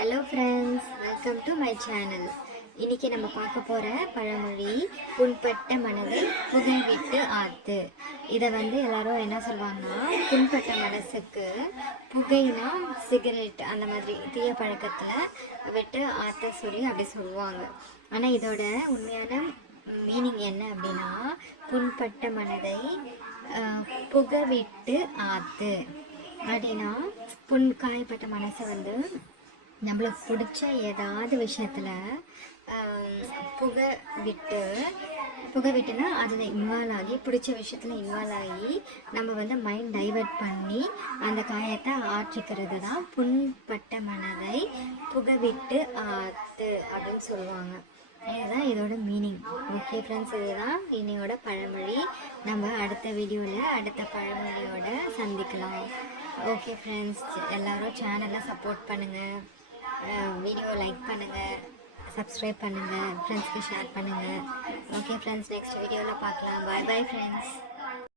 Hello friends, welcome to my channel. இன்றைக்கி நம்ம பார்க்க போகிற பழமொழி புண்பட்ட மனதை புகை விட்டு ஆற்று. இதை எல்லோரும் என்ன சொல்லுவாங்கன்னா, புண்பட்ட மனசுக்கு புகைனா சிகரெட் அந்த மாதிரி தீய பழக்கத்தில் விட்டு ஆற்ற சொல்லி அப்படி சொல்லுவாங்க. ஆனால் இதோட உண்மையான மீனிங் என்ன அப்படின்னா, புண்பட்ட மனதை புகை விட்டு ஆற்று அப்படின்னா, காயப்பட்ட மனசை நம்மளுக்கு பிடிச்ச ஏதாவது விஷயத்தில் புகை விட்டுனா அதில் இன்வால்வ் ஆகி பிடிச்ச விஷயத்தில் இன்வால்வ் ஆகி நம்ம மைண்ட் டைவர்ட் பண்ணி அந்த காயத்தை ஆற்றிக்கிறது தான் புண்பட்ட மனதை புகை விட்டு ஆற்று அப்படின்னு சொல்லுவாங்க. இதுதான் இதோட மீனிங். ஓகே ஃப்ரெண்ட்ஸ், இதுதான் இன்னையோட பழமொழி. நம்ம அடுத்த வீடியோவில் அடுத்த பழமொழியோட சந்திக்கலாம். ஓகே ஃப்ரெண்ட்ஸ், எல்லோரும் சேனலை சப்போர்ட் பண்ணுங்கள், வீடியோ லைக் பண்ணுங்கள், சப்ஸ்கிரைப் பண்ணுங்கள், ஃப்ரெண்ட்ஸ்க்கு ஷேர் பண்ணுங்கள். ஓகே ஃப்ரெண்ட்ஸ், நெக்ஸ்ட் வீடியோவில் பார்க்கலாம். பாய் பாய் ஃப்ரெண்ட்ஸ்.